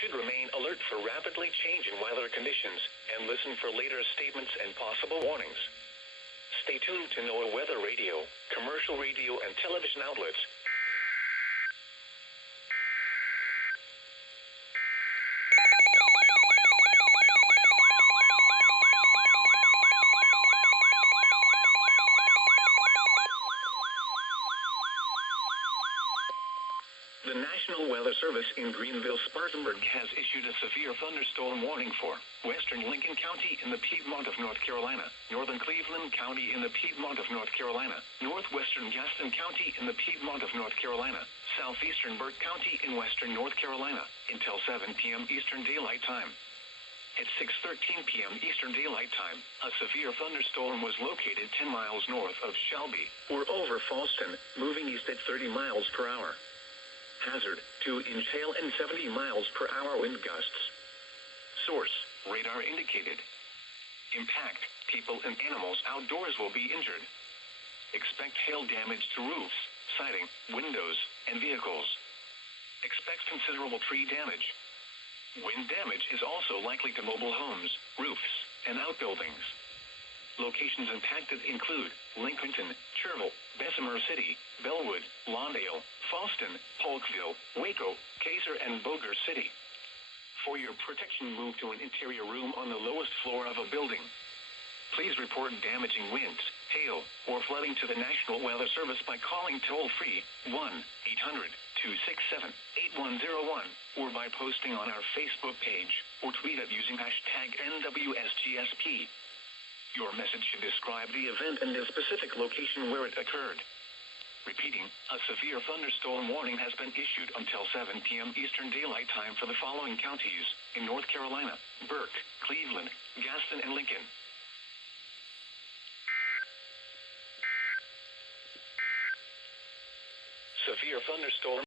should remain alert for rapidly changing weather conditions and listen for later statements and possible warnings. Stay tuned to NOAA weather radio, commercial radio, and television outlets. The National Weather Service in Greenville-Spartanburg has issued a severe thunderstorm warning for western Lincoln County in the Piedmont of North Carolina, northern Cleveland County in the Piedmont of North Carolina, northwestern Gaston County in the Piedmont of North Carolina, southeastern Burke County in western North Carolina, until 7 p.m. Eastern Daylight Time. At 6:13 p.m. Eastern Daylight Time, a severe thunderstorm was located 10 miles north of Shelby, or over Falston, moving east at 30 miles per hour. Hazard, 2-inch hail and 70 miles per hour wind gusts. Source, radar indicated. Impact, people and animals outdoors will be injured. Expect hail damage to roofs, siding, windows, and vehicles. Expect considerable tree damage. Wind damage is also likely to mobile homes, roofs, and outbuildings. Locations impacted include Lincolnton, Cherville, Bessemer City, Bellwood, Lawndale, Falston, Polkville, Waco, Kaiser, and Boger City. For your protection, move to an interior room on the lowest floor of a building. Please report damaging winds, hail, or flooding to the National Weather Service by calling toll-free 1-800-267-8101 or by posting on our Facebook page or tweet it using hashtag NWSGSP. Your message should describe the event and the specific location where it occurred. Repeating, a severe thunderstorm warning has been issued until 7 p.m. Eastern Daylight Time for the following counties in North Carolina: Burke, Cleveland, Gaston, and Lincoln. Severe thunderstorm